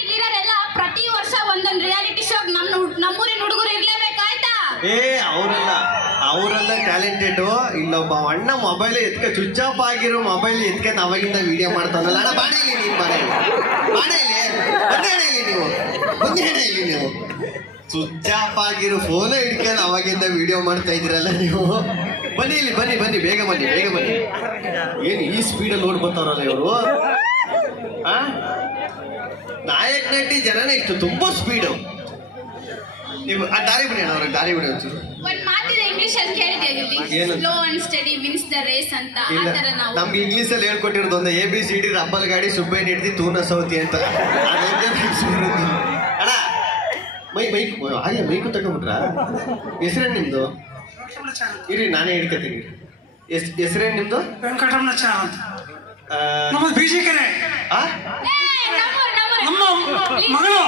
ಇಲ್ಲಿರೋರೆಲ್ಲ ಪ್ರತಿ ವರ್ಷ ಒಂದೊಂದು ರಿಯಾಲಿಟಿ ಶೋ ನಮ್ಮೂರಿನ ಹುಡುಗರು ಇರ್ಲೇಬೇಕಾಯ್ತಾ? ಅವರೆಲ್ಲ ಟ್ಯಾಲೆಂಟೆಡ್. ಇಲ್ಲೊಬ್ಬ ಅಣ್ಣ ಮೊಬೈಲ್ ಎತ್ಕ ಸ್ವಿಚ್ ಆಫ್ ಆಗಿರೋ ಮೊಬೈಲ್ ಎತ್ಕೊಂಡು ಅವಾಗಿಂದ ವಿಡಿಯೋ ಮಾಡ್ತಾನಲ್ಲ. ಅಣ್ಣ ಬಾಣ ಇಲ್ಲಿ ನೀವು ಸ್ವಿಚ್ ಆಫ್ ಆಗಿರೋ ಫೋನೇ ಹಿಡ್ಕೊಂಡು ಅವಾಗಿಂದ ವಿಡಿಯೋ ಮಾಡ್ತಾ ಇದ್ದೀರಲ್ಲ ನೀವು. ಬನ್ನಿ ಇಲ್ಲಿ ಬನ್ನಿ ಬೇಗ ಬನ್ನಿ ಏನು ಈ ಸ್ಪೀಡಲ್ಲಿ ಓಡ್ ಬರ್ತಾರಲ್ಲ ಇವರು. ನಾಯಕ ನಟಿ ಜನನೇ ಇಷ್ಟು ತುಂಬಾ ಸ್ಪೀಡು. ನೀವು ದಾರಿ ಬಿಡಿ ಅಣ್ಣ, ಅವ್ರಿಗೆ ದಾರಿ ಬಿಡಿ ಒಂಚೂರು. ಒಂದ್ ಮಾತಿದೆ ಇಂಗ್ಲಿಷ್ ಅಲ್ಲಿ ಕೇಳಿದ್ದೀವಿ, slow and steady wins the race ಅಂತ. ಆ ತರ ನಾವು ನಮ್ಗೆ ಇಂಗ್ಲಿಷ್ ಅಲ್ಲಿ ಹೇಳ್ಕೊಟ್ಟಿರೋದು ಒಂದು ABCD ರಬ್ಬಲ್ ಗಾಡಿ ಸುಬ್ಬೆ ಹಿಡ್ದಿ ತೂನ ಸೌತಿ ಅಂತ. ಅಣ್ಣ ಹಾಗೆ ಮೈಕು ತಗೊಂಡ್ಬಿಟ್ರ? ಹೆಸರೇನು ನಿಮ್ದು? ಇರಿ ನಾನೇ ಹಿಡ್ಕತೀನಿ. ಹೆಸರೇನು ನಿಮ್ದು? ವೆಂಕಟರಮಣ ಚಾ ಅಂತ. ನಮ್ಮ ಬಿಜಿಕೆರೆ ನಮ್ಮ ಮಗಳು.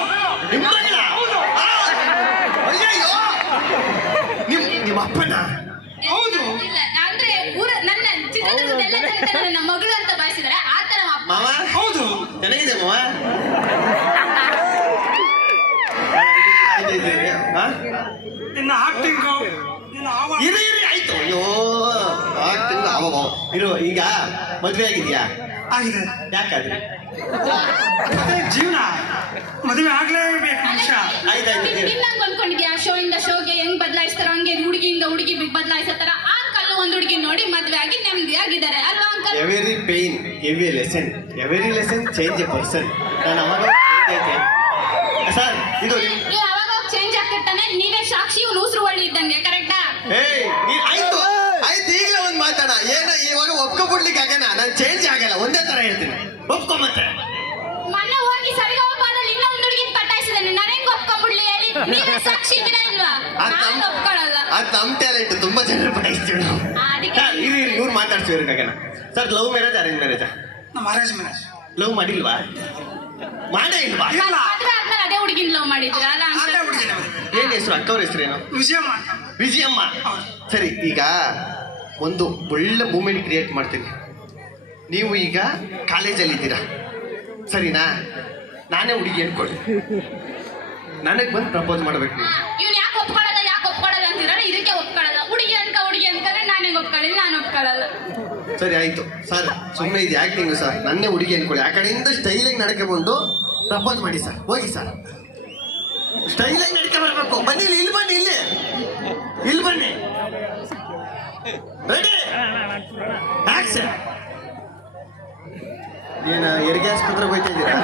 ನಿಮ್ಮ ಅಪ್ಪನ? ಹೌದು. ಅಂದ್ರೆ ನನ್ನ ಚಿತ್ರದುರ್ಗದೆಲ್ಲ ನಮ್ಮ ಮಗಳು ಅಂತ ಭಾವಿಸಿದಾರೆ. ಆ ತರ ಮಾವ? ಹೌದು. ಚೆನ್ನಾಗಿದೆ ಮಾವ. ನಿನ್ನ ಆಕ್ಟಿಂಗ್ ಇರಿ ಆಯ್ತು. ಅಯ್ಯೋ ಆಕ್ಟಿಂಗ್ ಇರು. ಈಗ ಮದ್ವೆ ಆಗಿದ್ಯಾ? ಆಗಿದೆ. ಯಾಕಾದ್ರೆ ಜೀವನ ಮದುವೆ ಆಗ್ಲೇಬೇಕು ಮನುಷ್ಯ. ನಿನ್ನಂಗ್ ಅನ್ಕೊಂಡಿದ್ಯಾ ಶೋ ಇಂದ ಶೋಗೆ ಹೆಂಗ್ ಬದಲಾಯಿಸ್ತಾರ ಹಂಗೆ ಹುಡುಗಿಯಿಂದ ಹುಡುಗಿ ಬದಲಾಯಿಸ್ತಾರ. ಆ ಅಂಕಲ್ ಒಂದ್ ಹುಡುಗಿ ನೋಡಿ ಮದ್ವೆ ಆಗಿ ನೆಮ್ಮದಿಯಾಗಿದ್ದಾರೆ ಅಲ್ವಾ uncle? Every pain every lesson change A person. ನಾನು ಅವಾಗ ಸರ್ ಇದು ಅವಾಗ ಚೇಂಜ್ ಆಗ್ತಿರ್ತಾನೆ. ನೀವೇ ಸಾಕ್ಷಿ, ಇವ್ನು ಉಸಿರು ಒಳ್ಳೆ ಇದ್ದಂಗೆ. ಕರೆಕ್ಟಾ? ಆಯ್ತು ಈಗಲೇ ಒಂದ್ ಮಾತಾಡ. ಏನು ಇವಾಗ ಒಪ್ಕೊಬಿಡ್ಲಿಕ್ಕೆ ಆಗಲ್ಲ. ನಾನು ಚೇಂಜ್ ಆಗಲ್ಲ, ಒಂದೇ ತರ ಹೇಳ್ತೀನಿ. ಒಪ್ಕೊ ಮತ್ತೆ. ಮೊನ್ನೆ ಹೋಗಿ ಸರಿಗಮಪದಲ್ಲಿ ಇನ್ನೊಂದು ಹುಡುಗಿನ ಪಟಾಯಿಸಿದಾನೆ. ನಾನು ಹೆಂಗ್ ಒಪ್ಕೊಂಡ್ಬಿಡ್ಲಿ ಹೇಳಿ? ನೀವೇ ಸಾಕ್ಷಿ ಇದ್ದೀರಾ ಇಲ್ವಾ? ನಾನು ಒಪ್ಕೊಳ್ಳಲ್ಲ. ಅದು ನಮ್ ಟ್ಯಾಲೆಂಟ್. ತುಂಬಾ ಜನರು ಪಟಾಯಿಸ್ತೀವಿ ನಾವು. ಇವ್ರು ಮಾತಾಡ್ತೀವಿ ಕಾಗನ. Sir love marriage arrange marriage? Marriage marriage. Love ಮಾಡಿಲ್ವಾ? ಮಾಡೇ ಇಲ್ವಾ? ಮದ್ವೆ ಆದ್ಮೇಲೆ ಅದೇ ಹುಡುಗಿನ ಲವ್ ಮಾಡಿದ್ರ ಅಲ್ಲ? ಏನ್ ಹೆಸರು? ಅಕ್ಕವ್ರ ಹೆಸರೇನು? ವಿಜಯಮ್ಮ. ಸರಿ, ಈಗ ಒಂದು ಒಳ್ಳೆ ಮೂಮೆಂಟ್ ಕ್ರಿಯೇಟ್ ಮಾಡ್ತೀನಿ. ನೀವು ಈಗ ಕಾಲೇಜಲ್ಲಿ ಇದ್ದೀರಾ, ಸರಿನಾ? ನಾನೇ ಹುಡುಗಿ ಅನ್ಕೊಳ್ಳಿ, ನನಗೆ ಬಂದು ಪ್ರಪೋಸ್ ಮಾಡ್ಬೇಕು ನೀವು. ಇವ್ನು ಯಾಕೆ ಒಪ್ಕೊಳ್ಳಲ್ಲ ಅಂತೀರ? ಇದಕ್ಕೆ ಒಪ್ಕೊಳ್ಳಲ್ಲ. ಹುಡುಗಿ ಅನ್ಕೊಂಡ್ರೆ ನಾನು ಹೆಂಗ್ ಒಪ್ಕೊಳ್ಳಿ? ನಾನು ಒಪ್ಕೊಳ್ಳಲ್ಲ. ಸರಿ ಆಯ್ತು ಸರ್, ಸುಮ್ಮನೆ ಇದು ಆಕ್ಟಿಂಗ್ ಸರ್. ನನ್ನೇ ಹುಡುಗಿ ಅನ್ಕೊಳ್ಳಿ. ಆ ಕಡೆಯಿಂದ ಸ್ಟೈಲಾಗಿ ನಡಕೆ ಬಂದು ಪ್ರಪೋಸ್ ಮಾಡಿ ಸರ್. ಹೋಗಿ ಸರ್, ಸ್ಟೈಲಾಗಿ ನಡಕೆ ಬರ್ಬೇಕು. ಬನ್ನಿ ಇಲ್ಲಿ ಬನ್ನಿ, ಇಲ್ಲಿ ಬನ್ನಿ. Ready action. ಏನ ಹೆರಿಗೆ ಆಸ್ಪತ್ರೆಗೆ ಹೋಗ್ತಾ ಇದ್ದೀರಾ?